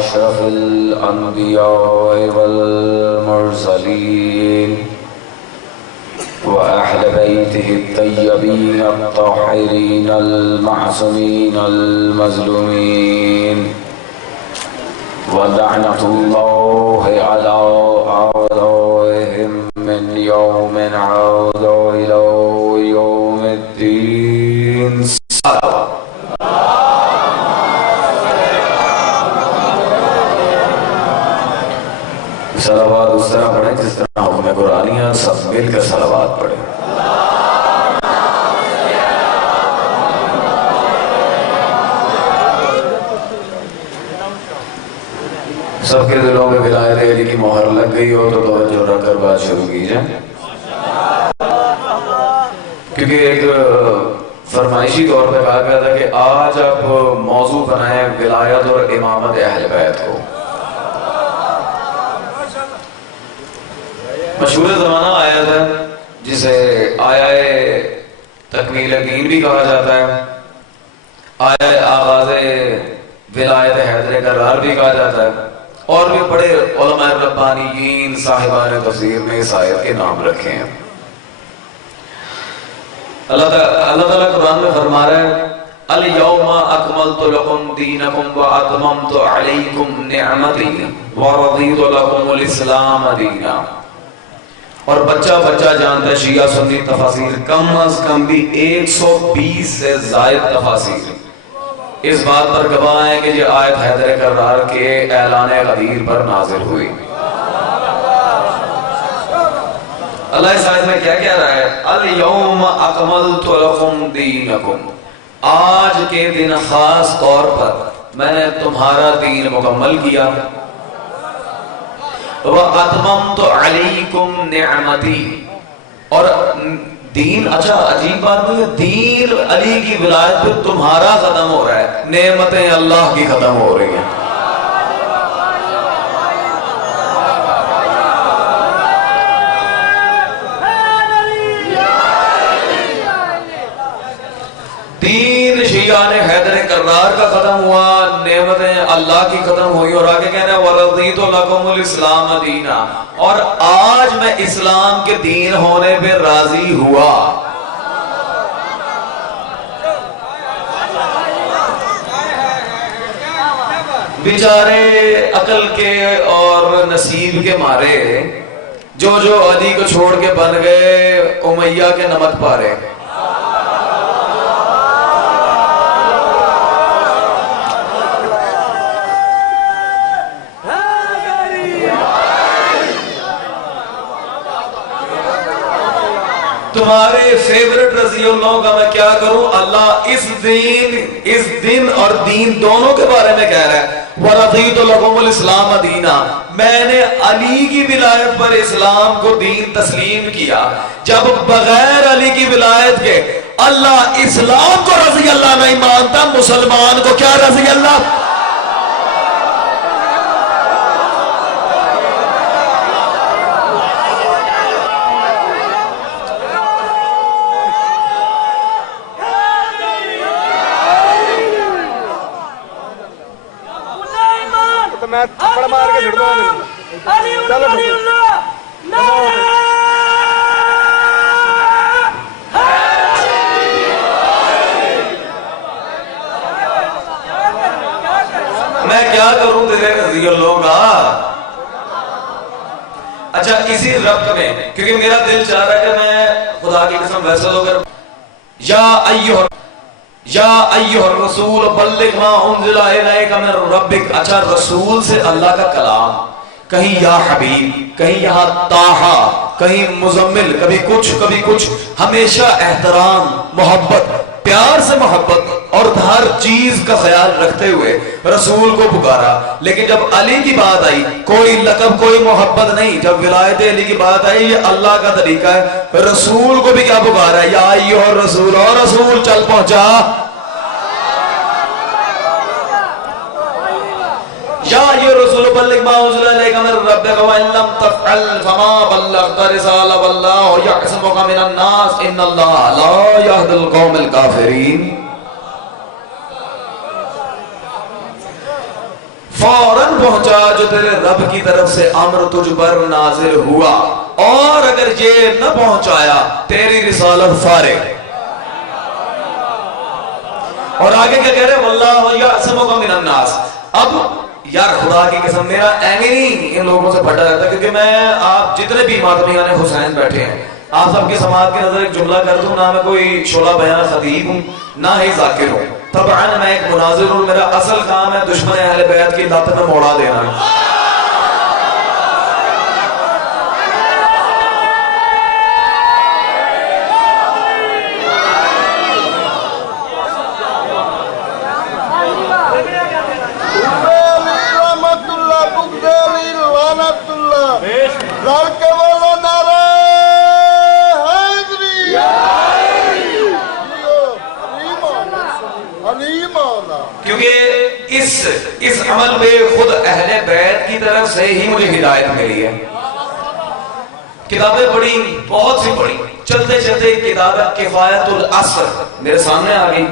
अशरफिल अंबिया वल मुरसलीन व अहल बैतिहि तय्यबीन अत्ताहिरीन अल मासूमीन अल मज़लूमीन व लअनतुल्लाहि अला आदाइहिम मिन यौमिन आदा इला यौमिद्दीन। सलावात उस तरह पढ़े जिस तरह हुक्म कुरानिया सब मिलकर सलावात पढ़े। सबके दिलों में विलायत अली की मोहर लग गई हो तो तवज्जो रखकर बात शुरू की जाए, क्योंकि एक फरमाइशी तौर पे कहा गया था कि आज आप मौजू बनाए विलायत और इमामत अहले बैत को। मशहूर ज़माना आया था जिसे आया तकमील दीन भी कहा जाता है, आया आगाज़ विलायत हैदर करार भी कहा जाता है, और भी बड़े उलमाए रब्बानीयीन साहिबान तफसीर ने इस आयत के नाम रखे हैं। अल्लाह ताला कुरान में फरमा रहा है अल यौमा अकमलतु लकुम दीनकुम व अतममतु अलैकुम निअमती व रदीतु लकुमुल इस्लाम दीना। और बच्चा बच्चा जानता है शिया सुन्नी तफासीर कम अज कम भी 120 से जायद तफासीर इस बात पर गवाह है कि ये आयत हैदर करार के ऐलान गदीर पर नाजिल हुई। अल्लाह इस आयत में क्या कह रहा है? अल यौम अकमलतु लकुम दीनकुम, आज के दिन खास तौर पर मैंने तुम्हारा दीन मुकम्मल किया। व अतममतु अलैकुम निअमती, और दीन, अच्छा अजीब बात है, दीन अली की विलायत पे तुम्हारा खत्म हो रहा है, नेमतें अल्लाह की खत्म हो रही हैं। दीन शिया ने हैदर करार का खत्म हुआ, नेमतें अल्लाह की खत्म हुई, और आगे कहना वरदीतु लकुमुल इस्लाम दीना, और आज मैं इस्लाम के दीन होने पे राजी हुआ। बेचारे अकल के और नसीब के मारे जो अली को छोड़ के बन गए उमैया के नमक पारे। तुम्हारे फेवरेट रज़ियल्लाहु का मैं क्या करूं? अल्लाह इस दिन और दीन दोनों के बारे में कह रहा है वरदीतु लकुमुल इस्लाम दीना, मैंने अली की विलायत पर इस्लाम को दीन तस्लीम किया। जब बगैर अली की विलायत के अल्लाह इस्लाम को रज़ी अल्लाह नहीं मानता, मुसलमान को क्या रज़ी अल्लाह? मैं थप्पड़ मार के छिड़ दूंगा। चलो मैं क्या करूं तेरे रज़ियल्लाहु का? अच्छा इसी रब्त में, क्योंकि मेरा दिल चाह रहा है कि मैं खुदा की कसम वैसे तो कर या अय्युहर रसूल बल्लिग मा उन्ज़िला इलैका मिन रब्बिक। अच्छा रसूल से अल्लाह का कलाम, कहीं या हबीब, कहीं यहाँ ताहा, कहीं मुजम्मिल, कभी कुछ, हमेशा एहतराम, मोहब्बत, प्यार से मोहब्बत और हर चीज का ख्याल रखते हुए रसूल को पुकारा। लेकिन जब अली की बात आई, कोई लकब, कोई मोहब्बत नहीं, जब विलायत अली की बात आई, ये अल्लाह का तरीका है, रसूल को भी क्या पुकारा? या अय्युहर रसूल, और रसूल चल पहुंचा। या ये रसूल बल्लिग मा उन्ज़िला इलैका मिन रब्बिका व इन लम तफ़अल फमा बल्लग़्ता रिसालतह वल्लाहु यअसिमुका मिनन नास इन्नल्लाहा ला यहदिल कौमल काफिरीन। फौरन पहुंचा जो तेरे रब की तरफ से अम्र तुझ पर नाजिल हुआ, और अगर ये न पहुंचाया तेरी रिसालत फारिग। और आगे क्या कह रहे, वल्लाहु यअसिमुका मिनन नास। अब यार खुदा की कसम मेरा एंगे नहीं इन लोगों से फटा रहता, क्योंकि मैं आप जितने भी मातमीयाने हुसैन बैठे हैं आप सबकी समाज के नजर एक जुमला कर दूं, ना मैं कोई शोला बयान खतीब हूं ना ही जाकिर हूं, तबअन मैं एक मुनाजिर हूं। मेरा असल काम है दुश्मन अहले बैत की लत में मोड़ा देना। क्योंकि इस अमल में खुद अहले बैत की तरफ से ही मुझे हिदायत मिली है। किताबें पढ़ी, बहुत सी पढ़ी, चलते चलते किताब किफायतुल असर मेरे सामने आ गई।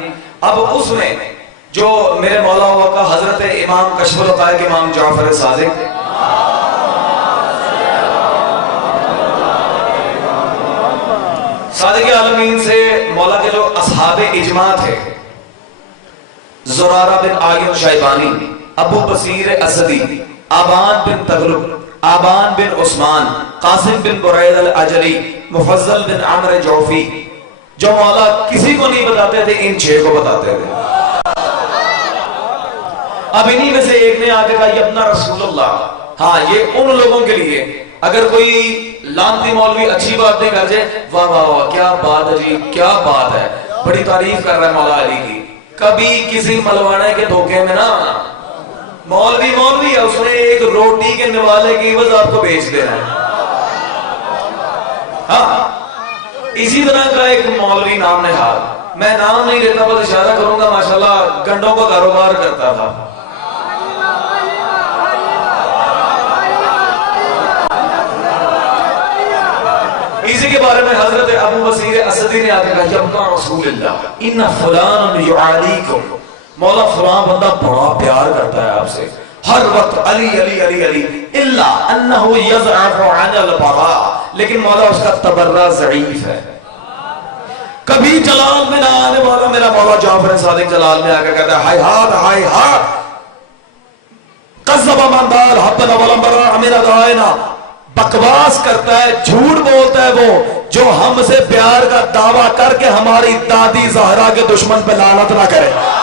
अब उसमें जो मेरे मौला हुआ का हजरत इमाम कशफुल हक़ाइक़ इमाम जाफर सादिक सादिक आलमीन से मौला के जो असहाबे इजमा थे, ज़ुरारा बिन आयुन शैबानी, अबू बसीर असदी, आबान बिन तगलुब, आबान बिन उस्मान, कासिम बिन बुरैद अल अजली, मुफज्जल बिन अम्र जौफी, जो मौला किसी को नहीं बताते थे इन 6 को बताते थे। अब इन्हीं में से एक ने आगे कहा यब्ना रसूलुल्लाह, हाँ ये उन लोगों के लिए अगर कोई लानती मौलवी अच्छी बात नहीं कर जाए, वाह वाह वाह क्या बात है जी, क्या बात है, बड़ी तारीफ कर रहा है मौला अली की। कभी किसी मलवाने के धोखे में ना आना। मौलवी मौलवी है, उसने एक रोटी के निवाले की एवज आपको बेच देना है। हाँ, इसी तरह का एक मौलवी नाम ने हाल, मैं नाम नहीं लेता बस इशारा करूंगा, माशाल्लाह गंडों का कारोबार करता था। इसी के बारे में हजरत अबू बसीर असदी ने आके कहा यब्ना रसूलुल्लाह इन्ना फलान युआलीकुम, मौला फलां बंदा बड़ा प्यार करता है आपसे, हर वक्त अली अली अली अली, इल्ला अन्नहु यज़अफु अनल बरा, लेकिन मौला उसका तबर्रा ज़ईफ है, कभी जलाल में ना आने वाला। मेरा मौला जाफर सादिक जलाल में आकर कहता है हाय हाथ हाय हाथ, कज़्ज़ब मन दाल हब्बन वलम बरा मेरा गायना, बकवास करता है, झूठ बोलता है वो जो हमसे प्यार का दावा करके हमारी दादी ज़हरा के दुश्मन पे लानत ना करे।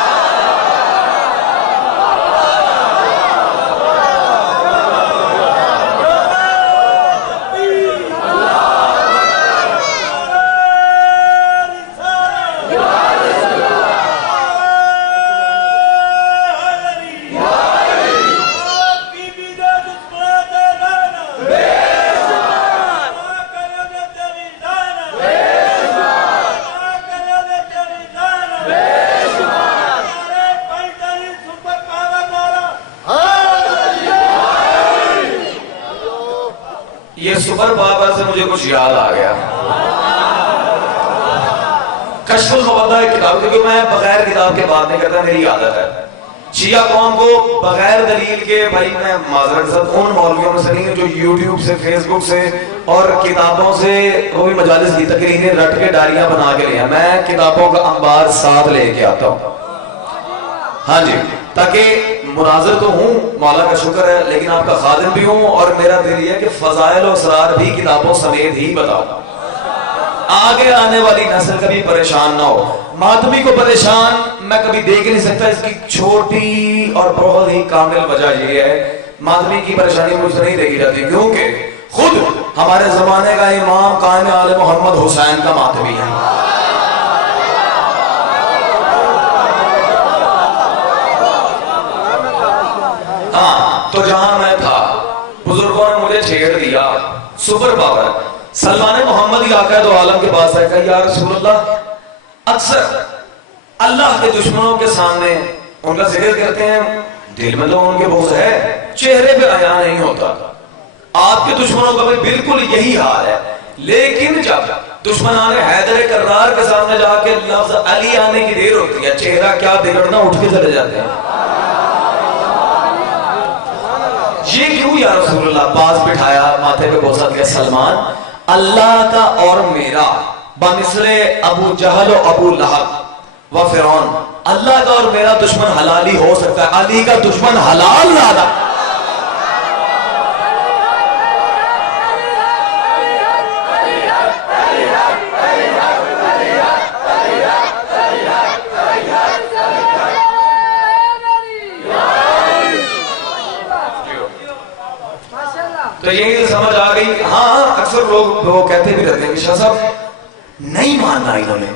सुपर बाबा से मुझे कुछ याद आ गया, कश्फुल मवद्दा किताब, क्योंकि मैं बगैर किताब के बात नहीं करता, मेरी आदत है। शिया कौम को बगैर दलील के, भाई मैं माजरत साथ उन मौलवियों में से नहीं हूं जो यूट्यूब से फेसबुक से और किताबों से वो भी मजालिस की तकरीरें रट के डायरियां बना के लिया, मैं किताबों का अंबार साथ लेके आता हूँ। हाँ जी, ताकि मुनाजिर तो हूँ, मौला का शुक्र है, लेकिन आपका खादिम भी हूँ, और मेरा दिल यह कि फजाइल और असरार भी किताबों समेत ही बताऊँ, आगे आने वाली नस्ल कभी परेशान ना हो। मातमी को परेशान मैं कभी देख नहीं सकता, इसकी छोटी और बहुत ही कामिल वजह यह है, मातमी की परेशानी मुझसे नहीं देखी जाती, क्योंकि खुद हमारे जमाने का इमाम कायम आले मोहम्मद हुसैन का मातमी है। हाँ, तो जहां मैं था बुजुर्गों ने मुझे छेड़ दिया, सुपर पावर सलमान मोहम्मद आका दो आलम के पास आया, या रसूलल्लाह, अक्सर अल्लाह के दुश्मनों के सामने उनका जिक्र करते हैं, दिल में तो उनके बुग़्ज़ है, चेहरे पे आया नहीं होता। आपके दुश्मनों का भी बिल्कुल यही हाल है, लेकिन जब दुश्मन आने हैदर कर्रार के सामने जाके लफ्ज़ अली आने की देर होती है, चेहरा क्या बिगड़ना, उठ के चले जाते हैं। ये क्यों या रसूलुल्लाह? पास बिठाया, माथे पे बोसा दिया, सलमान अल्लाह का और मेरा बनिस्ले अबू जहल और अबू लहब व फिरौन, अल्लाह का और मेरा दुश्मन हलाली हो सकता है, अली का दुश्मन हलाल ज्यादा। तो यही समझ आ गई। हाँ, अक्सर लोग वो कहते भी रहते हैं कि शाह साहब नहीं मानना इन्होंने,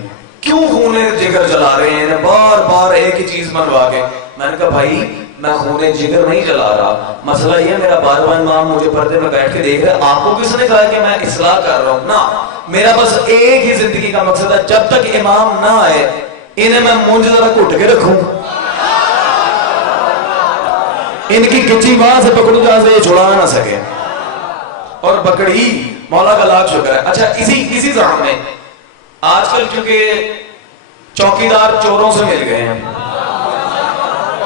क्यों खूने जिगर जला रहे हैं बार बार एक ही चीज मनवा के। मैंने कहा भाई मैं खूने जिगर नहीं जला रहा, मसला ये मेरा बार बार इमाम मुझे पर्दे में बैठ के देख रहे, आपको किसने कहा कि मैं इस्लाह कर रहा हूं ना। मेरा बस एक ही जिंदगी का मकसद है, जब तक इमाम ना आए इन्हें मैं मुंह जरा घुट के रखूं, इनकी किच्ची वहां से पकड़ू जहां से ये छुड़ा ना सके, और पकड़ी मौला का लाख शुक्र है। अच्छा, इसी जमाने में आजकल चूंकि चौकीदार चोरों से मिल गए हैं,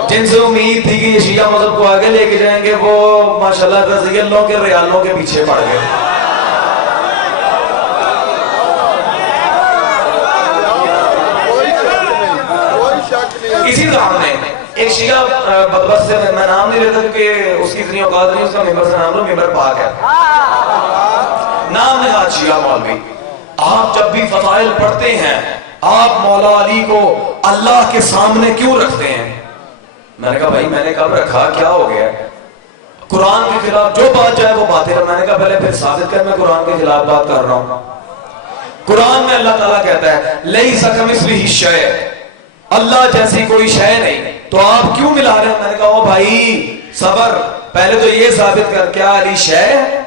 जिनसे उम्मीद थी कि ये शिया मजहब को आगे लेके जाएंगे, वो माशाल्लाह रज़ियल्लाह के रियालों के पीछे पड़ गए। इसी जमाने में एक शिया बदबख्त से, मैं नाम नहीं लेता क्योंकि उसकी इतनी औकात नहीं, उसका मेंबर से नाम लो, मेंबर पाक है, नाम है आज शिया मौलवी। आप जब भी फजाइल पढ़ते हैं आप मौला अली को अल्लाह के सामने क्यों रखते हैं? मैंने कहा भाई मैंने कब रखा, क्या हो गया? कुरान के खिलाफ जो बात जाए वो बातें। मैंने कहा पहले फिर साबित कर मैं कुरान के खिलाफ बात कर रहा हूं। कुरान में अल्लाह ताला कहता है लैसा कमिस्लिही शै, अल्लाह जैसी कोई शय नहीं, तो आप क्यों मिला रहे हैं? मैंने कहा ओ भाई सबर, पहले तो ये साबित कर क्या अली शय?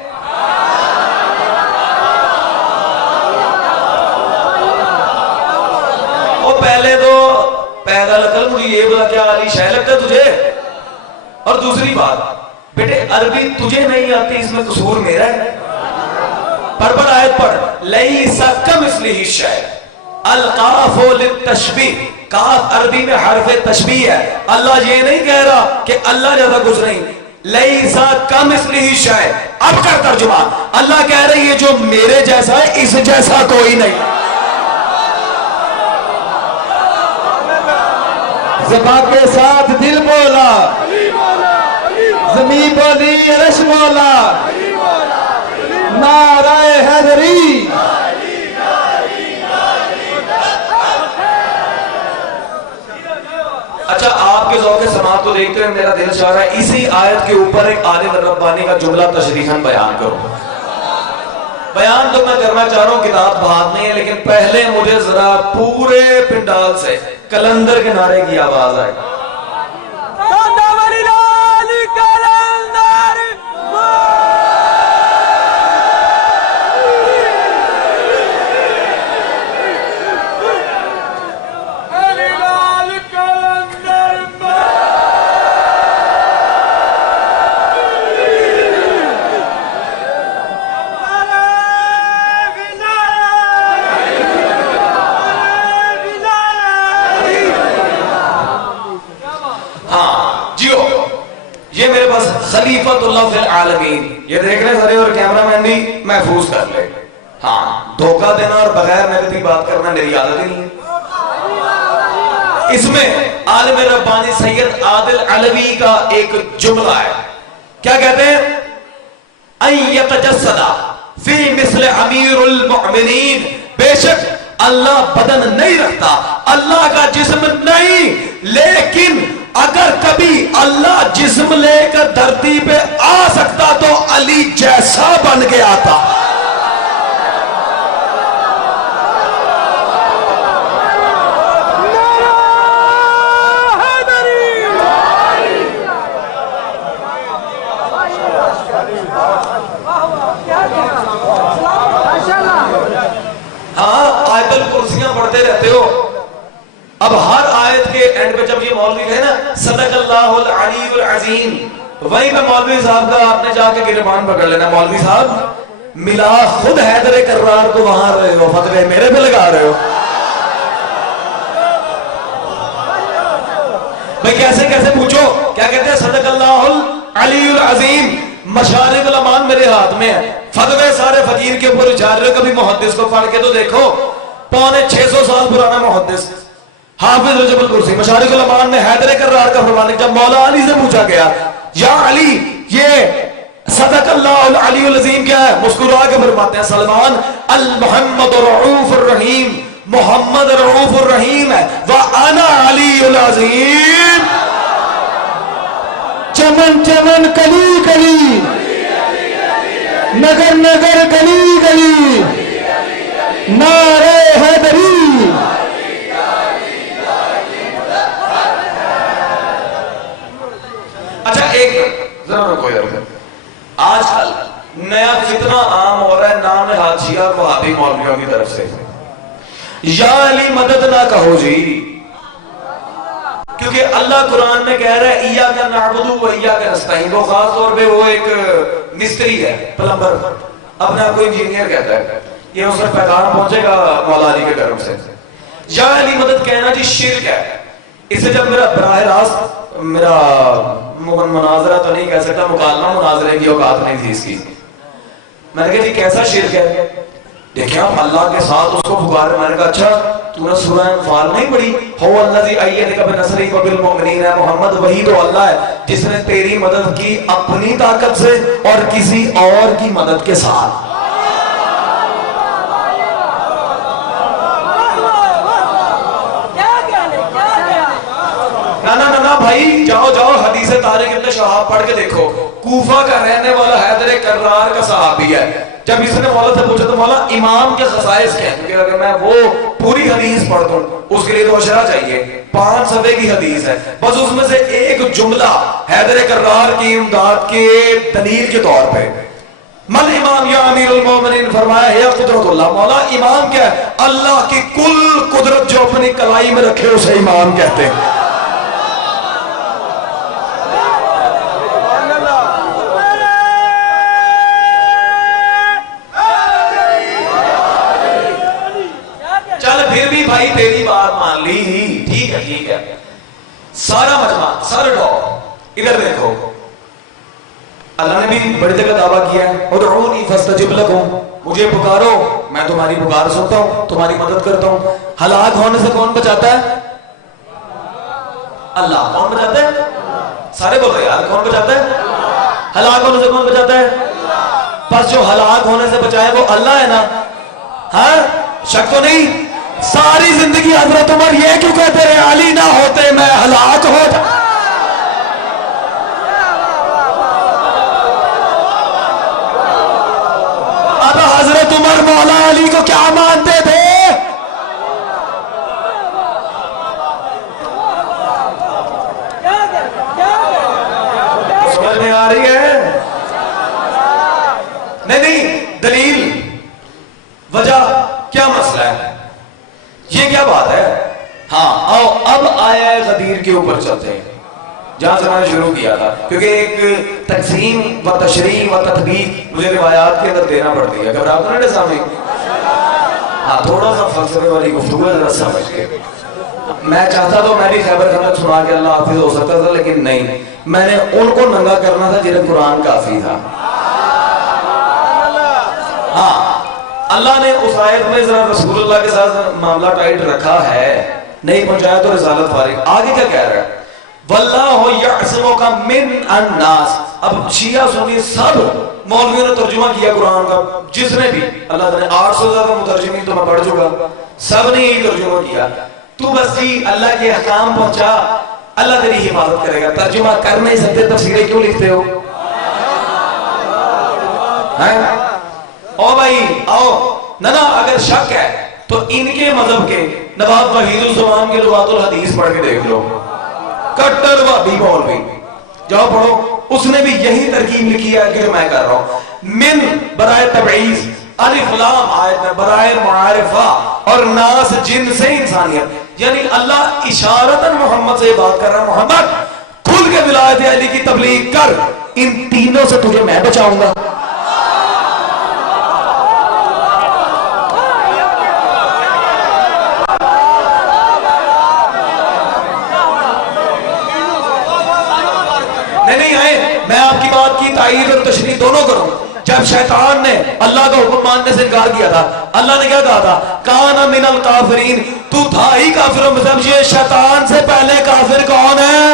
पहले तो पैदा लगता, मुझे ये बोला क्या अली शय लगता है तुझे? और दूसरी बात बेटे अरबी तुझे नहीं आती, इसमें कसूर मेरा है। पर आयत पढ़, लैसा कमिस्लिही शै, अल काफ़ु लित्तशबीह, काफ अरबी में हरफ तशबीह है। अल्लाह ये नहीं कह रहा कि अल्लाह ज्यादा कुछ नहीं, लैसा कमिस्लिही शै। अब कर तर्जुमा, अल्लाह कह रही है जो मेरे जैसा है इस जैसा कोई नहीं। ज़बा के साथ दिल बोला, ज़मीं बोली अर्श बोला, नाराए हैदरी। अच्छा, आपके ज़ौक़े समाअत को देखते हुए मेरा दिल चाह रहा है इसी आयत के ऊपर एक आलिम रब्बानी का जुमला तशरीहन बयान करो। बयान तो मैं करना चाह रहा हूँ, किताब बात नहीं है, लेकिन पहले मुझे जरा पूरे पिंडाल से कलंदर के नारे की आवाज आए। खलीफतुल्लाह फिल आलमीन, ये देख रहे सारे और कैमरामैन भी महफूज कर ले। हाँ, धोखा देना और बगैर मेहनत की बात करना मेरी आदत ही नहीं है। इसमें आलिम रब्बानी सैयद आदिल अलवी का एक जुमला है, क्या कहते हैं? अयतजस्सदा फी मिस्ल अमीरुल मुमिनीन, बेशक अल्लाह बदन नहीं रखता, अल्लाह का जिस्म नहीं, लेकिन अगर कभी अल्लाह जिस्म लेकर धरती पे आ सकता तो अली जैसा बन के आता। हाँ, आयतुल कुर्सियां पढ़ते रहते हो, अब हर आयत के एंड पे जब ये मौलवी है ना सदक़ल्लाहुल अलीयुल अज़ीम, वहीं पे मौलवी साहब का आपने जाके गिरबान पकड़ लेना। मौलवी साहब मिला खुद हैदर कर्रार को वहां रहे हो, फतवे मेरे पे लगा रहे हो भाई। कैसे कैसे पूछो, क्या कहते हैं? सदक़ल्लाहुल अलीउल अजीम, मशारिकुल अमान मेरे हाथ में है। फतवे सारे फकीर के ऊपर उछाल रहे हो। कभी मुहद्दिस को पढ़ के तो देखो, 650 साल पुराना मुहद्दिस हाफिज रजबुल कुर्सी मशारिकुल अमान में हैदर कर्रार का फरमान, जब मौला अली से पूछा गया या अली ये सदकल्लाहुल अलीउल अजीम क्या है, मुस्कुरा के फरमाते हैं सलमान अल मुहम्मद रऊफुर रहीम, मोहम्मद रऊफुर रहीम है, व अना अलीउल अजीम। चमन चमन कली कली, नगर नगर गली गली, नारे हैदरी। अच्छा एक जरा रुको यार, आजकल नया फितना आम हो रहा है, नाम है हाजिया और वहाबी मौलवियों की तरफ से, या अली मदद ना कहो जी, क्योंकि अल्लाह कुरान में कह रहा है इय्या का नाबुदु व इय्या का नस्तईन। वो खास तौर पे वो एक मिस्त्री है, प्लम्बर, अपने आप को इंजीनियर कहता है, ये उस पर पैगाम पहुंचेगा मौला अली के तरफ से। या अली मदद कहना जी शिर्क है। इसे जब मेरा बराह रास्त मेरा मुनाजरा तो नहीं कह सकता, मुकालमा मुनाजरे की औकात नहीं थी इसकी, मैंने कहा जी कैसा शिर्क है, देखिए आप अल्लाह के साथ उसको पुकार। मैंने कहा अच्छा तूने सूरह अनफाल नहीं पढ़ी, हो अल्लाजी अय्यदका बिनसरिही व बिल मुमिनीन, मोहम्मद वही तो अल्लाह है जिसने तेरी मदद की अपनी ताकत से और किसी और की मदद के साथ। ना भाई जाओ जाओ, हदीस तारिक इब्न शहाब पढ़ के देखो, कूफा का रहने वाला हैदर कर्रार का सहाबी है। जब इसने मौला से पूछा तो मौला इमाम के खसाइस क्या है, क्योंकि अगर मैं वो पूरी हदीस पढ़ दूं उसके लिए तो अशरा चाहिए, 5 सफ़े की हदीस है, बस उसमें से एक जुमला हैदर कर्रार की इमदाद के दलील के तौर पे, मल इमाम या अमीरुल मोमिनीन, फरमाया है कुदरतुल्लाह, मौला इमाम क्या है, अल्लाह की कुल कुदरत जो अपनी कलाई में रखे उसे इमाम कहते हैं। फिर भी भाई तेरी बात मान ली, ठीक है, सारा मजमा सारा डॉ इधर देखो, अल्लाह ने भी बड़ी जगह दावा किया है, उदऊनी फस्तजिब लकुम, मुझे पुकारो मैं तुम्हारी पुकार सुनता हूं, तुम्हारी मदद करता हूं। हलाक होने से कौन बचाता है? अल्लाह। कौन बचाता है? सारे बोलो यार, कौन बचाता है? हलाक होने से कौन बचाता है? बस जो हलाक होने से बचाए वो अल्लाह है ना, हाँ शक तो नहीं। सारी जिंदगी हजरत उमर ये क्यों कहते रहे अली ना होते मैं हलाक होता। अब हजरत उमर मौला अली को क्या मानते थे? समझ में आ रही है? नहीं, दलील, वजह, क्या मसला है, ये क्या बात है? हाँ आओ अब आया गदीर के ऊपर चलते हैं, जहां से मैंने शुरू किया था, क्योंकि एक तकसीम व तशरीह व तदबीर मुझे रिवायात के अंदर देना पड़ती है। घबराते ना सामने, हाँ थोड़ा सा फलसफे वाली गुफ्तगू है, जरा समझ के। मैं चाहता तो मैं भी खैबर खबर सुना के अल्लाह हाफिज हो सकता था, लेकिन नहीं, मैंने उनको नंगा करना था जिन्हें कुरान काफी था। हाँ अल्लाह ने उस आयत में जरा रसूलुल्लाह के साथ मामला टाइट रखा है, नहीं पहुंचाया तो रिसालत फारिग। आगे क्या कह रहा है? वल्लाहु यअसिमुका मिन अन्नास। अब शिया सुन्नी सब मौलवियों ने तर्जुमा किया कुरान का, जिसने भी, अल्लाह ने 800 से ज्यादा मुतरजमीन तो मैं पढ़ चुका, सब ने यही तर्जुमा किया। तू बस जी अल्लाह के अहकाम पहुंचा, अल्लाह तेरी हिफाजत करेगा। तर्जुमा कर नहीं सकते, तफसीरें क्यों लिखते हो? हैं? ओ भाई आओ ना, अगर शक है तो इनके मजहब के नवाब वहीदुल ज़मान के लुगातुल हदीस पढ़ के देख लो, कट्टर वहाबी मौलवी, जाओ पढ़ो, उसने भी यही तरकीब लिखी है कि जो मैं कर रहा हूं। मिन बराए तबईज, अलिफ लाम आयत में बराए मारिफा, और नास जिन से इंसानियत, यानी अल्लाह इशारतन मोहम्मद से बात कर रहा है, मोहम्मद खुल के विलायत अली की तबलीग कर, इन तीनों से तुझे मैं बचाऊंगा। मैं ताईद और तशरीह दोनों करूं। जब शैतान ने अल्लाह का हुक्म मानने से इनकार किया था, अल्लाह ने क्या कहा था? काना मिनल काफिरीन, तू था ही काफिरों में। समझिए शैतान से पहले काफिर कौन है?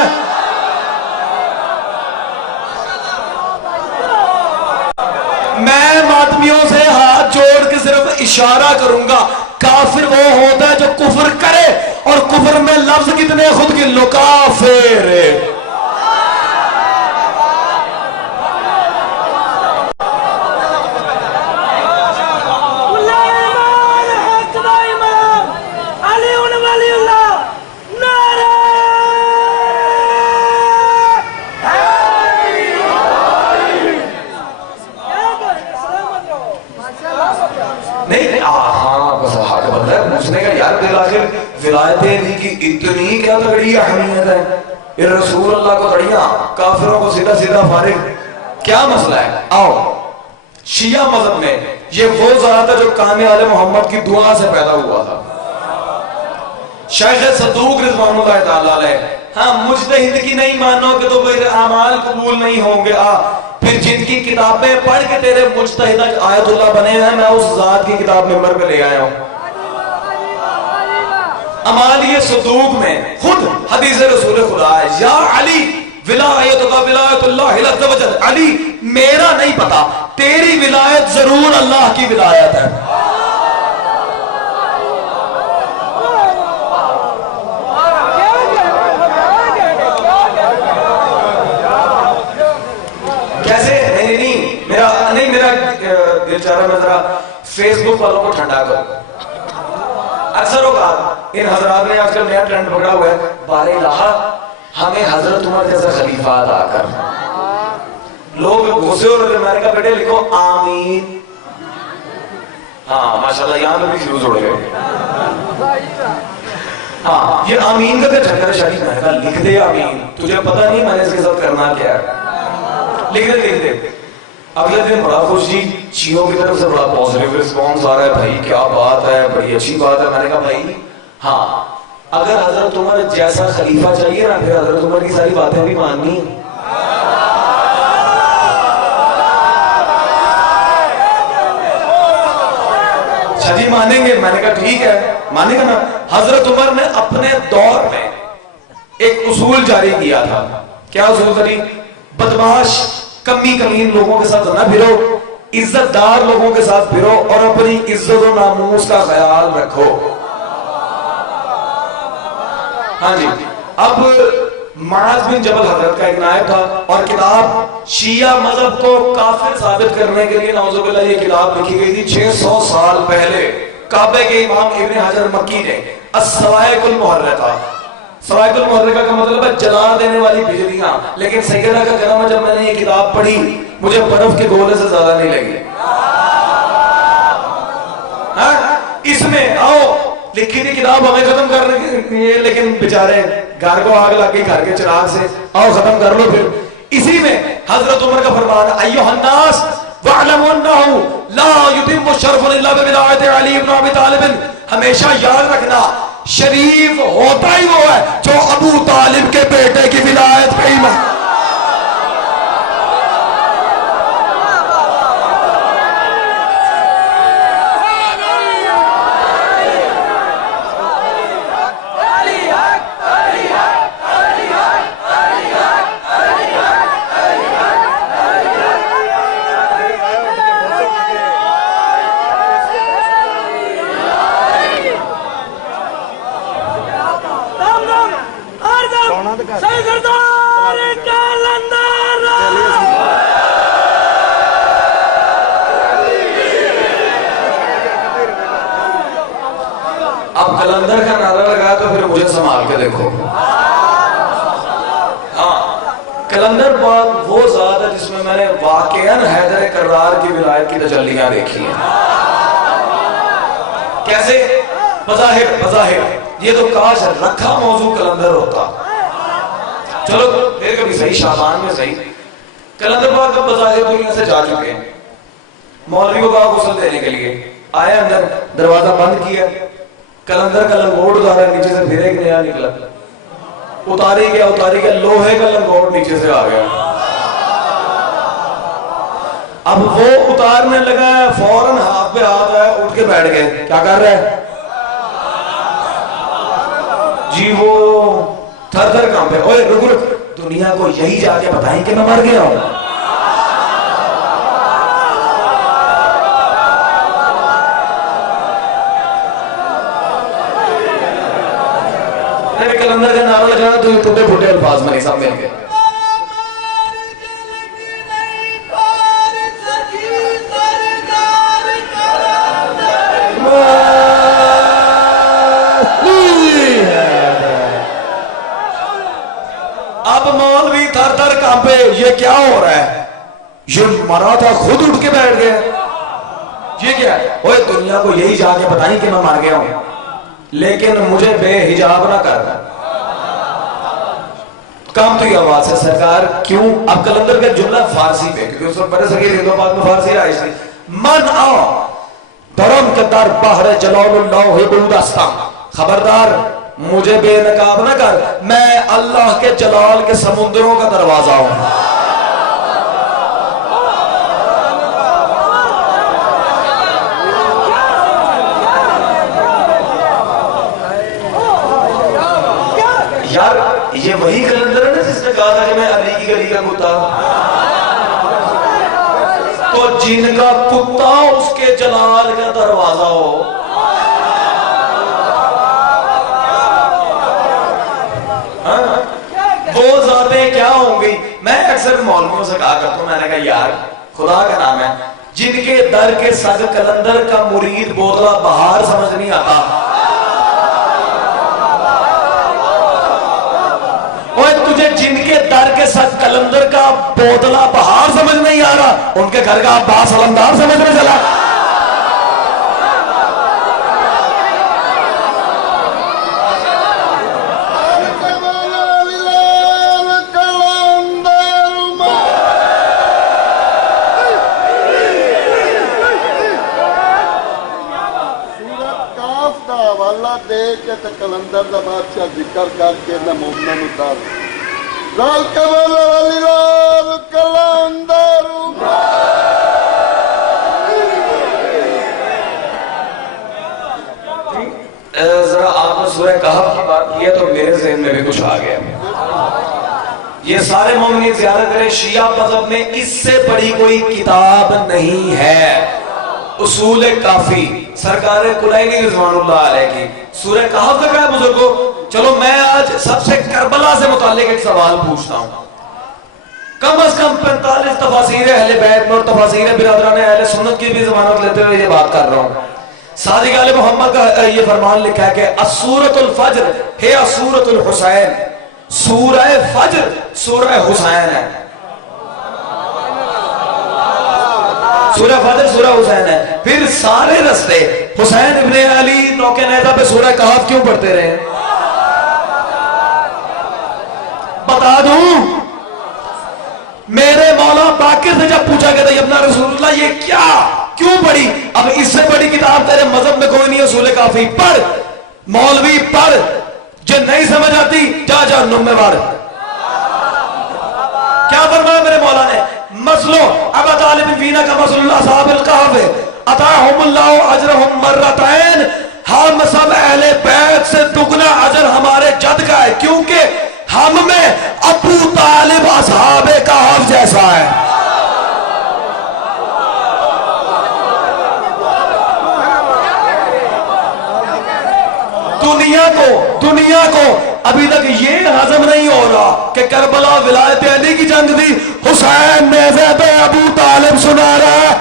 मैं मातमियों से हाथ जोड़ के सिर्फ इशारा करूंगा, काफिर वो होता है जो कुफर करे, और कुफर में लफ्ज कितने खुद गिन लो, काफिर। विलायतें की इतनी क्या तगड़ी अहमियत है, ये रसूल अल्लाह को तड़िया, काफिरों को सीधा सीधा फारिग। क्या मसला है? आओ, शिया मजहब में ये वो ज़ात है जो कामे आले मोहम्मद की दुआ से पैदा हुआ था। शेख सदूक रिज़वानुल्लाह तआला अलैह, हाँ मुजतहिद की नहीं मानोगे तो फिर अमाल कबूल नहीं होंगे। फिर जिनकी किताबें पढ़ के तेरे मुजतहिद आयतुल्लाह बने हैं, मैं उस ज़ात की किताब मेंबर पे ले आया हूँ। अमालिए सदूक में खुद हदीस रसूल खुदा है, या अली विलायतुका विलायतुल्लाह अज़्ज़ व जल, अली मेरा नहीं पता, तेरी विलायत जरूर अल्लाह की विलायत है। कैसे? नहीं मेरा दिल चाह रहा, मैं जरा फेसबुक वालों को ठंडा करूं। अक्सर होगा इन हजरात ने आजकल नया ट्रेंड पकड़ा हुआ है, बारे लाहा हमें हजरत उमर जैसा खलीफा अदा कर। लोग घुसे और अमेरिका बैठे लिखो आमीन। हाँ माशाल्लाह, यहाँ पे भी फ्यूज उड़ गए। हाँ ये आमीन का क्या चक्कर है? मैंने कहा लिख दे आमीन, तुझे पता नहीं मैंने इसके साथ करना क्या है, लिख दे। अगले दिन बड़ा खुश जी, शियों की तरफ से बड़ा पॉजिटिव रिस्पॉन्स आ रहा है, भाई क्या बात है, बड़ी अच्छी बात है। मैंने कहा भाई हाँ, अगर हजरत उमर जैसा खलीफा चाहिए ना, फिर हजरत उमर की सारी बातें भी माननी है। जी मानेंगे? मैंने कहा ठीक है, मानेगा ना। हजरत उमर ने अपने दौर में एक उसूल जारी किया था। क्या उसूल जारी? बदमाश कमीन लोगों के साथ ना फिरो, इज्जतदार लोगों के साथ फिरो और अपनी इज्जत और नामूस का ख्याल रखो। हाँ जी। अब मुआज़ बिन जबल हजरत का एक नायब था और किताब शिया मजहब को काफिर साबित करने के लिए नाउज़ुबिल्लाह ये किताब लिखी गई थी 600 साल पहले। काबे के इमाम इब्न हजर मक्की ने अस्सवाइकुल मुहर्रिका, सवाइकुल मुहर्रिका का मतलब है जला देने वाली बिजलियां, लेकिन सैयदा का कहना, जब मैंने ये किताब पढ़ी मुझे बर्फ के गोले से ज्यादा नहीं लगी। इसमें आओ लिखी थी किताब हमें खत्म करने की, लेकिन बेचारे घर को आग लग गई घर के चिराग से, आओ खत्म कर लो। फिर इसी में हजरत उमर का फरमान, अय्युहन्नास वअलमू अन्नहु ला युतिम्मु शरफुन इल्ला बिविलायति अली इब्न अबी तालिब। हमेशा याद रखना, शरीफ होता ही वो है जो अबू तालिब के बेटे की विलायत पे ईमान। अब कलंदर का नारा लगाया तो फिर मुझे संभाल के देखो। हाँ, कलंदर वो ज़ात है जिसमें मैंने वाकईन हैदर कर्रार की विलायत की तजल्लियां देखी हैं। कैसे? बज़ाहिर ये तो काश रखा मौजू कलंदर होता। चलो फिर कभी सही, शाबान में सही। कलंदर पाक अब बज़ाहिर दुनिया से जा चुके हैं। मौलवियों का गुस्ल देने के लिए आए, अंदर दरवाजा बंद किया, कलंदर का लंगोट उतारा, नीचे से फिर एक नया निकला, उतारी गया लोहे का लंगोट नीचे से आ गया। अब वो उतारने लगा है, फौरन हाथ पे हाथ है, उठ के बैठ गए। क्या कर रहे हैं जी? वो थर थर काम पे। ओए रुक रुक, दुनिया को यही जाके बताएं कि मैं मर गया हूं। कलंदर का नारा लगाना तो टूटे फूटे अल्फाज में सब मिलके। अब मौलवी थर थर कांपे, ये क्या हो रहा है? ये मरा था खुद उठ के बैठ गया, ये क्या है? ओए दुनिया को यही जाके बताई कि मैं मर गया हूं, लेकिन मुझे बेहिजाब ना कर। काम तो ये आवाज है सरकार क्यों? अब कलंदर का जुमला फारसी पे, क्योंकि उस वक्त बड़े सके हिंदुस्तान में फारसी रहा, इसलिए मन आओ धर्म के दर बाहर जलालुल्लाह, खबरदार मुझे बेनकाब ना कर, मैं अल्लाह के जलाल के समुद्रों का दरवाजा हूं। यार ये वही कलंदर है ना जिसने कहा था कि मैं अली की गली का कुत्ता, तो जिनका कुत्ता उसके जलाल का दरवाजा हो, वो ज़ातें क्या होंगी? मैं अक्सर मौलवियों से कहा करता हूं, मैंने कहा यार खुदा का नाम है, जिनके दर के सग कलंदर का मुरीद बोतला बहार समझ नहीं आता, तुझे जिनके दर के सग कलंदर का बोतला बहार समझ नहीं आ रहा, उनके घर का अब्बास अलमदार समझ में चला। दे के कलंदर का बादशाह जिक्र करके ना मोमना उतार लाल कमल वाली लाल कलंदर। जरा आपने सूरह कहफ की बात की है तो मेरे ज़हन में भी कुछ आ गया। ये सारे मोमिनीन ज़ियारत करें, शिया मज़हब में इससे बड़ी कोई किताब नहीं है। उसूल काफी सरकार कुलैनी रिज़वानुल्लाह अलैह की सूरह कहफ तक है बुजुर्गों। चलो मैं आज सबसे करबला से मुताल्लिक एक सवाल पूछता हूं। कम से कम 45 तफासीर अहले बैत और तफासीर बिरादरान अहले सुन्नत की भी ज़मानत लेते हुए ये बात कर रहा हूं। सादिक आले मोहम्मद का ये फरमान लिखा है कि अस्सूरतुल फज्र है अस्सूरतुल हुसैन, सूरह फज्र सूरह हुसैन है। सूरह फज्र सूरह हुसैन है। फिर सारे रस्ते हुसैन इब्ने अली नौके नैदा पे सूरह कहफ क्यों पढ़ते रहे? बता दूं, मेरे मौला बाकिर से जब पूछा गया था अपना रसूलुल्लाह ये क्या क्यों पढ़ी? अब इससे बड़ी किताब तेरे मजहब में कोई नहीं है। सूरह काफी पढ़, मौलवी पढ़, जो नहीं समझ आती जा जहन्नुम में मार। क्या फरमाया मेरे मौला ने? मसलो अब तालिब वीना का मसलुल्लाह साहब कहफ अताहुमुल्लाहु अजरहुम मर्रतैन, हम सब अहले बैत से दुगना अजर हमारे जद का है, क्योंकि हम में अबू तालिब असहाबे कहफ जैसा है। दुनिया को अभी तक ये हजम नहीं हो रहा कि करबला विलायत अली की जंग थी, हुसैन नेज़े पे अबू तालिब सुना रहा है।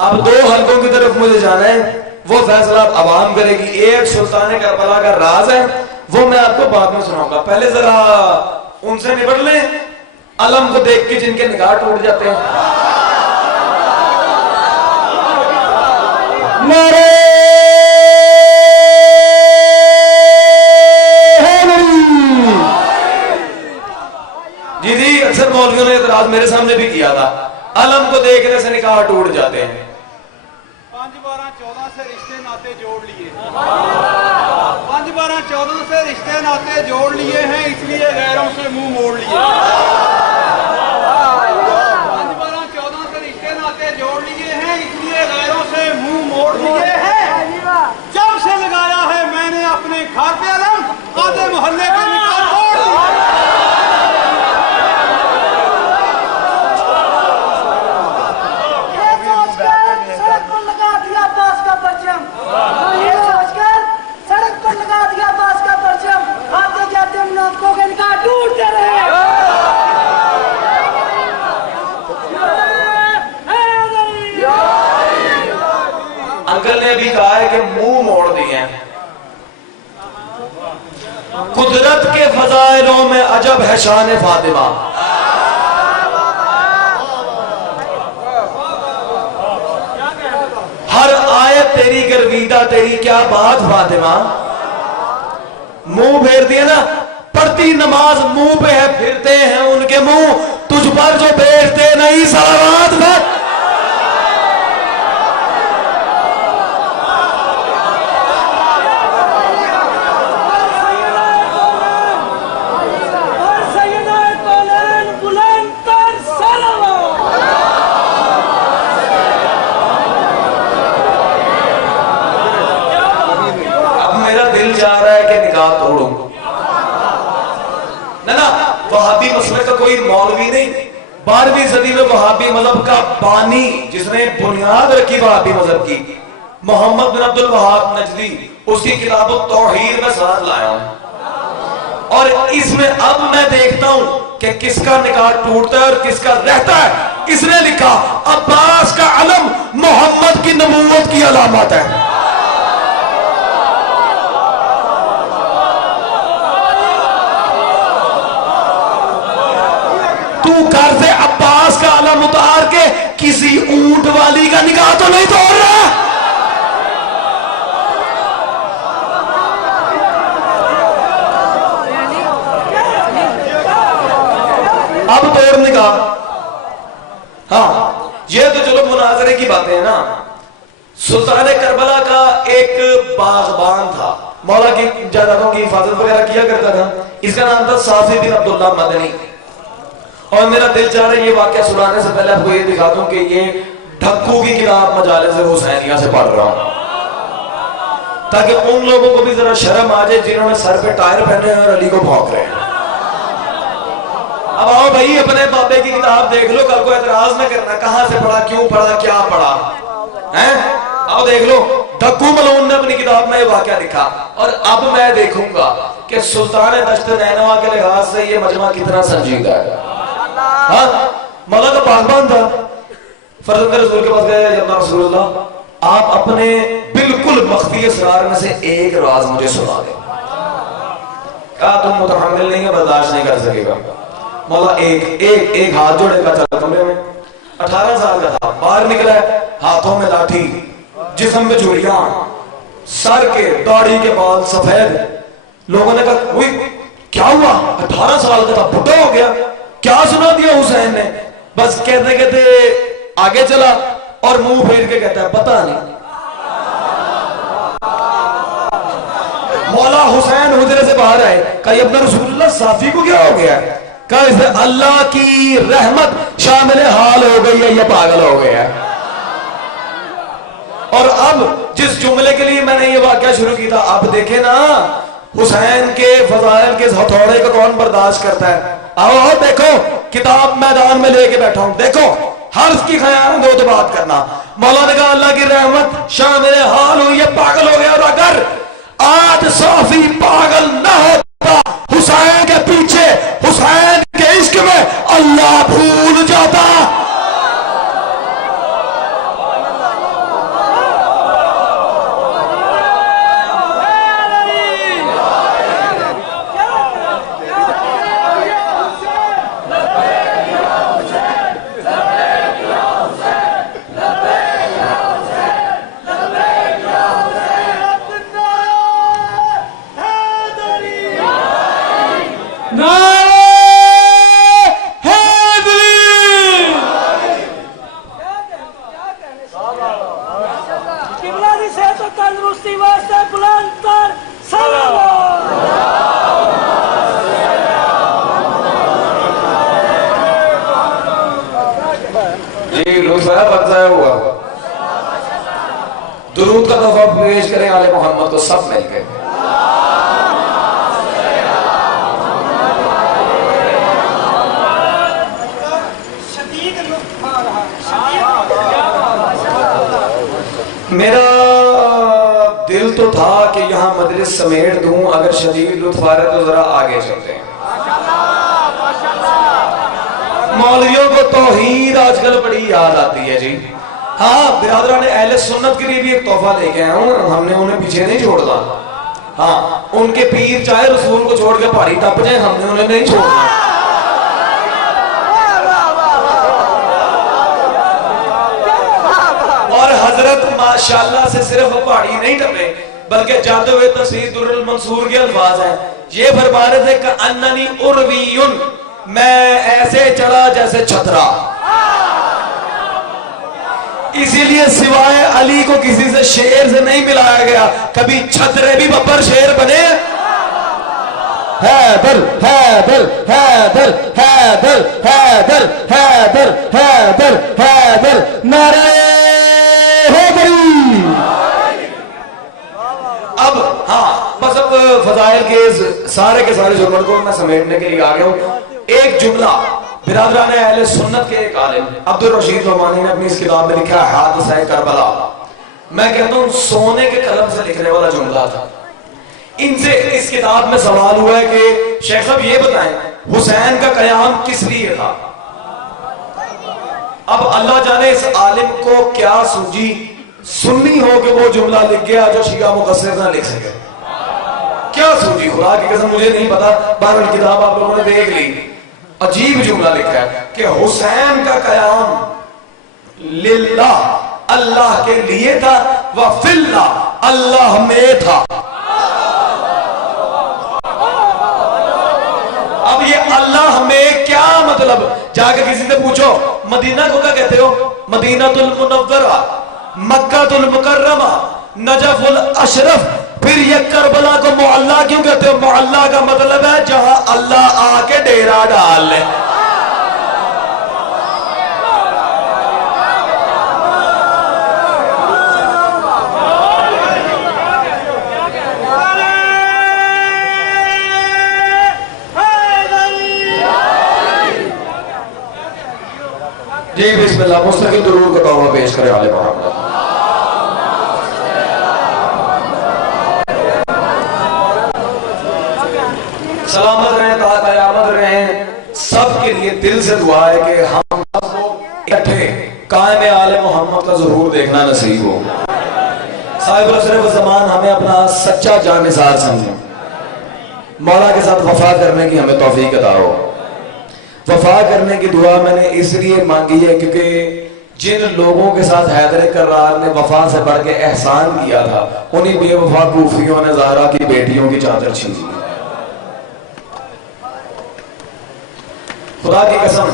अब दो हलकों की तरफ मुझे जाना है, वो फैसला अवाम करेगी। एक सुल्तान करबला का राज है, वो मैं आपको बाद में सुनाऊंगा। पहले जरा उनसे निपट लें अलम को देख के जिनके निगाह टूट जाते हैं। नारे जी जी अक्सर मौलवियों ने एतराज मेरे सामने भी किया था, अलम को देखने से निकाह टूट जाते हैं। 5 12 14 से रिश्ते नाते जोड़ लिए, 5 12 14 से रिश्ते नाते जोड़ लिए हैं, इसलिए गैरों से मुंह मोड़ लिए। 5 12 14 से रिश्ते नाते जोड़ लिए हैं, इसलिए गैरों से मुंह मोड़ लिए हैं। जब से लगाया है मैंने अपने घर पे अलम, आधे मोहल्ले के निकाह तोड़ दिए। सड़क पर लगा दिया बांस का परचम, ये सोचकर सड़क पर लगा दिया बांस का परचम, आते जाते मुनाफिकों के निकाह टूटते रहे। अंकल ने भी कहा है कि मुंह मोड़ दिए हैं। कुदरत के फजाइलों में अजब है शान फातिमा। हर आयत तेरी गर्विदा, तेरी क्या बात फातिमा। मुंह फेर दिया ना, पढ़ती नमाज मुंह पे है, फिरते हैं उनके मुंह तुझ पर जो बैठते नहीं सलावत पर। जा रहा है कि निकाह तोड़ूं ना। वहाबी मसले का कोई मौलवी नहीं, 12वीं सदी में वहाबी मजहब का बानी जिसने बुनियाद रखी वहाबी मजहब की, मोहम्मद बिन अब्दुल वहाब नजदी, उसकी किताब तौहीद में साथ लाया हूं। और इसमें अब मैं देखता हूं कि किसका निकाह टूटता है और किसका रहता है। इसने लिखा अब्बास का अलम मोहम्मद की नबूवत की अलामत है। तू घर से अब्बास का अलम उतार के किसी ऊंट वाली का निकाह तो नहीं तोड़ रहा। अब तोड़ निकाह। हाँ, ये तो चलो मुनाजरे की बातें हैं ना। सुल्तान करबला का एक बागबान था, मौला की जायदादों की हिफाजत वगैरह किया करता था। इसका नाम था साफी बिन अब्दुल्लाह मदनी। और मेरा दिल चाह रहा है ये वाकया सुनाने से पहले आपको ये दिखा दूं कि ये ढक्कू की किताब मजालिस हुसैनिया से पढ़ रहा हूं, ताकि उन लोगों को भी जरा शर्म आ जाए जिन्होंने सर पे टायर पहने हैं और अली को भौंक रहे हैं। अब आओ भाई, अपने बाबे की किताब देख लो, कल को एतराज न करना कहां से पढ़ा, क्यों पढ़ा, क्या पढ़ा है। आओ देख लो, ढक्कू मलून ने अपनी किताब में ये वाकया लिखा। और अब मैं देखूंगा कि सुल्तान दश्त नैनवा के लिहाज से ये मजमा कितना संजीदा है। हाँ, मौला का बागबान था, फरजंद रसूल के पास गया, या रसूलल्लाह आप अपने बिल्कुल मख्फी असरार में से एक राज मुझे सुना दे। कहा तुम मुतहम्मिल नहीं है, बर्दाश्त नहीं कर सकेगा। मौला एक हाथ जोड़ेगा, चला कमरे में। 18 साल का था, बाहर निकला है, हाथों में लाठी, जिस्म में चूड़ियां, सर के दाढ़ी के बाल सफेद। लोगों ने कहा क्या हुआ, 18 साल का था, बुढ़ा हो गया, क्या सुना दिया हुसैन ने। बस कहते कहते आगे चला और मुंह फेर के कहता है पता नहीं। मौला हुसैन हुजरे से बाहर आए, कहा अपना रसूलुल्लाह साफी को क्या हो गया। कहा इसे अल्लाह की रहमत शामिल हाल हो गई है, ये पागल हो गया है। और अब जिस जुमले के लिए मैंने ये वाकया शुरू किया था, अब देखे ना हुसैन के फजाइल के हथौड़े को कौन बर्दाश्त करता है। आओ देखो, किताब मैदान में लेके बैठा हूं, देखो हर्ष की खयान दो तो बात करना। मौला ने कहा अल्लाह की रहमत शामिल हाल हुई, ये पागल हो गया। और अगर आज साफी पागल न होता, हुसैन के पीछे, हुसैन के इश्क में अल्लाह भूल जाता। नारे लुत्फ आया, वक्त आया हुआ। दुरूद का तोहफा पेश करें आले मोहम्मद को सब मिलकर। मेरा दिल तो था कि यहाँ मजलिस समेट दूं, अगर शदीद लुत्फ आ रहा तो जरा आगे चलते हैं। मौलवियों को तौहीद आजकल बड़ी याद आती है जी। हाँ, बिरादरान अहले सुन्नत के लिए भी एक तोहफा लेके आया हूँ, हमने उन्हें पीछे नहीं छोड़ना। हाँ, उनके पीर चाहे रसूल को छोड़ के पहाड़ी टप जाए, हमने उन्हें नहीं छोड़ना। और हजरत माशाल्लाह से सिर्फ पहाड़ी नहीं टपे, बल्कि जाते हुए तफसीर दुर्रुल मंसूर के अल्फाज हैं। ये फरमा रहे थे कि अन्ननी उर्वियुन, मैं ऐसे चढ़ा जैसे छतरा। इसीलिए सिवाय अली को किसी से शेर से नहीं मिलाया गया। कभी छतरे भी बब्बर शेर बने। हैदर हैदर हैदर हैदर हैदर हैदर हैदर हैदर, नारे हैदरी। अब हाँ, बस अब फजाइल के सारे जुमलों को मैं समेटने के लिए आ गया हूँ। एक जुमला बिरादरान अहले सुन्नत के एक आलिम अब्दुल रशीद नोमानी ने अपनी इस किताब में लिखा है हादसा करबला। मैं कहता हूँ सोने के कलम से लिखने वाला जुमला था। इनसे इस किताब में सवाल हुआ है कि शेख साहब ये बताएं, हुसैन का कयाम किस लिए था? अब अल्लाह जाने इस आलिम को क्या सूझी, सुन्नी हो कि वो जुमला लिख गया जो शिया मुकस्सिर ना लिख सके। क्या सूझी, खुदा की कसम मुझे नहीं पता। बहरहाल किताब आप लोगों ने देख ली। अजीब जुमला लिखा है कि हुसैन का कयाम लिल्लाह, अल्लाह के लिए था, व फिल्लाह, अल्लाह में था। अब ये अल्लाह में क्या मतलब? जाके किसी से पूछो मदीना को क्या कहते हो? मदीनातुल मुनव्वरा, मक्कातुल मुकर्रमा, नजफुल अशरफ। फिर ये करबला को मोहल्ला क्यों कहते हो? मोहल्ला का मतलब है जहां अल्लाह आके डेरा डाल ले। जी बिस्मिल्लाह, मुस्तकिल दुरूद का तोहफा पेश करें आले मोहम्मद। सलामत रहें, क़यामत रहें। सबके लिए दिल से दुआ है कि हम सबको इकट्ठे कायम आले मोहम्मद का ज़हूर देखना नसीब हो। साहिब असरफ ज़मान हमें अपना सच्चा जानिसार समझें। मौला के साथ वफा करने की हमें तौफीक अता हो। वफा करने की दुआ मैंने इसलिए मांगी है क्योंकि जिन लोगों के साथ हैदर कर्रार ने वफा से बढ़ के एहसान किया था, उन्हीं बेवफा कूफियों ने ज़हरा की बेटियों की चादर छीनी। खुदा की कसम,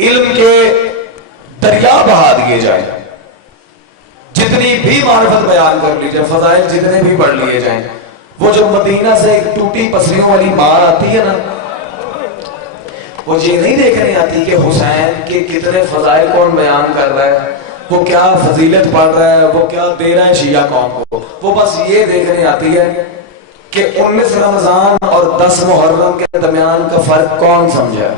इल्म के दरिया बहा दिए जाए, जितनी भी मारिफत बयान कर ली जाए, फजाइल जितने भी पढ़ लिए जाएं, वो जो मदीना से एक टूटी पसलियों वाली माँ आती है ना, वो ये नहीं देखने आती कि हुसैन के कितने फजाइल कौन बयान कर रहा है, वो क्या फजीलत पढ़ रहा है, वो क्या दे रहा है शिया कौम को। वो बस ये देखने आती है कि 19 रमजान और 10 मुहर्रम के दरमियान का फर्क कौन समझा।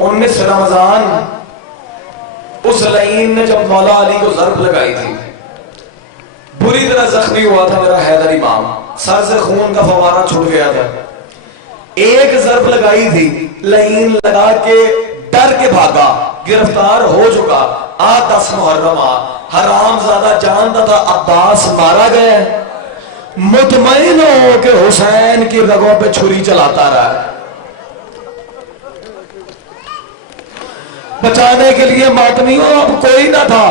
19 रमजान उस लईन ने जब मौला अली को ज़र्ब लगाई थी, बुरी तरह जख्मी हुआ था मेरा हैदर इमाम, सर से खून का फवारा छूट गया था। एक ज़र्ब लगाई थी, लईन लगा के डर के भागा, गिरफ्तार हो चुका। 10 मुहर्रम हराम ज्यादा जानता था अब्बास मारा गया, मुतमईन हो के हुसैन की रगों पे छुरी चलाता रहा। बचाने के लिए मातमियों अब कोई ना था।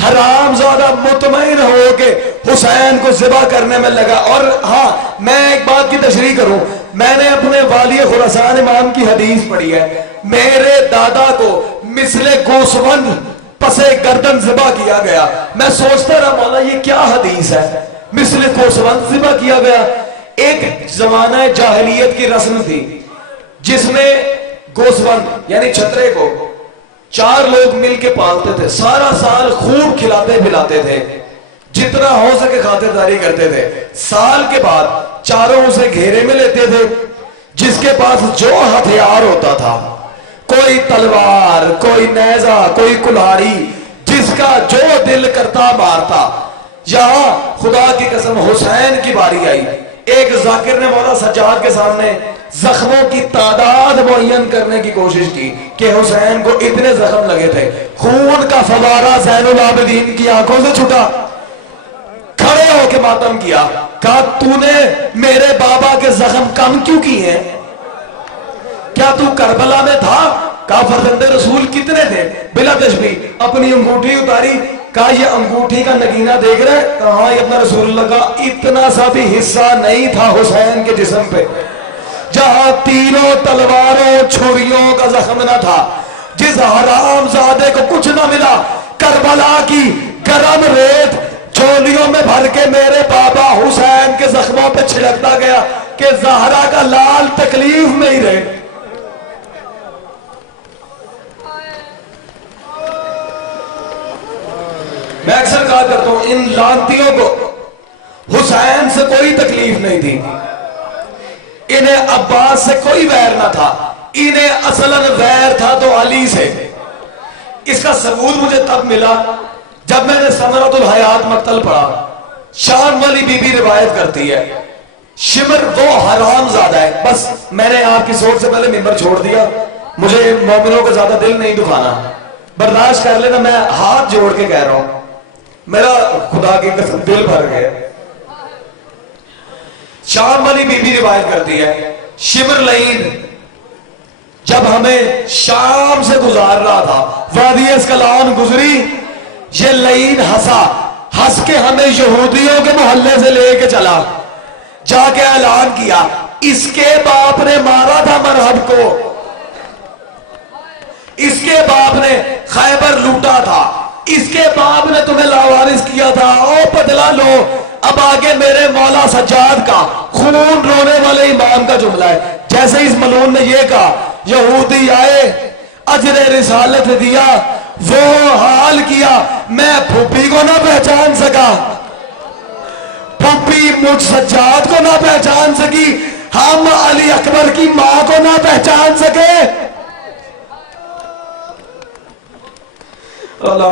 हराम ज्यादा मुतमईन हो के हुसैन को ज़िबा करने में लगा। और हाँ, मैं एक बात की तशरीह करूं, मैंने अपने वाली खुरासान इमाम की हदीस पढ़ी है। मेरे दादा को मिसले गोसवंद पसे गर्दन ज़िबा किया गया। मैं सोचता रहा मौला ये क्या हदीस है, मिसले गोसवंद ज़िबा किया गया। एक जमाना जाहिलियत की रस्म थी जिसमें गोसवन यानी छतरे को 4 लोग मिलके पालते थे, सारा साल खूब खिलाते पिलाते थे, जितना हो सके खातिरदारी करते थे। साल के बाद चारों उसे घेरे में लेते थे, जिसके पास जो हथियार होता था, कोई तलवार, कोई नेजा, कोई कुल्हाड़ी, जिसका जो दिल करता मारता। यहां खुदा की कसम हुसैन की बारी आई। एक जाकिर ने मौला सज्जाद के सामने जख्मों की तादाद मुअय्यन करने की कोशिश की कि हुसैन को इतने जख्म लगे थे। खून का फवारा ज़ैनुल आबिदीन की आंखों से छूटा, खड़े होकर मातम किया, कहा तूने मेरे बाबा के जख्म कम क्यों किए हैं? क्या तू करबला में था? कहा फर्जंदे रसूल कितने थे? बिला तशबीह अपनी अंगूठी उतारी, कहा ये अंगूठी का नगीना देख रहे? कहा ये अपना रसूलुल्लाह का इतना सा भी हिस्सा नहीं था हुसैन के जिस्म पे, जहां तीनों तलवारों छुरियों का जख्म न था, जिस हरामजादे को कुछ न मिला। करबला की गरम रेत झोलियों में भर के मेरे बाबा हुसैन के जख्मों पे छिड़कता गया कि ज़हरा का लाल तकलीफ में ही रहे। मैं अक्सर कहा करता हूं, इन लानतियों को हुसैन से कोई तकलीफ नहीं थी, इन्हें अब्बास से कोई वैर ना था, इन्हें असलन वैर था तो अली से। इसका सबूत मुझे तब मिला जब मैंने समरतुल हयात मक्तल पढ़ा। शाम वाली बीबी रिवायत करती है, शिमर वो हराम ज्यादा है। बस मैंने आपकी सोच से पहले मिंबर छोड़ दिया, मुझे मोमिनों का ज्यादा दिल नहीं दुखाना, बर्दाश्त कर लेना। मैं हाथ जोड़ के कह रहा हूं, मेरा खुदा की कसम दिल भर गया। शाम वाली बीबी रिवायत करती है, शिमर लईन जब हमें शाम से गुजार रहा था, वादी अस्कलान गुजरी, ये लईन हंसा, हंस के हमें यहूदियों के मोहल्ले से लेके चला, जाके ऐलान किया इसके बाप ने मारा था मरहब को, इसके बाप ने खैबर लूटा था, इसके बाप ने तुम्हें लावारिस किया था, ओ बदला लो। अब आगे मेरे मौला सज्जाद का खून रोने वाले इमाम का जुमला है। जैसे इस मलून ने यह कहा, यहूदी आए अजरे रिसालत दिया, वो हाल किया मैं फूफी को ना पहचान सका, फूफी मुझ सज्जाद को ना पहचान सकी, हम अली अकबर की मां को ना पहचान सके। अल्लाह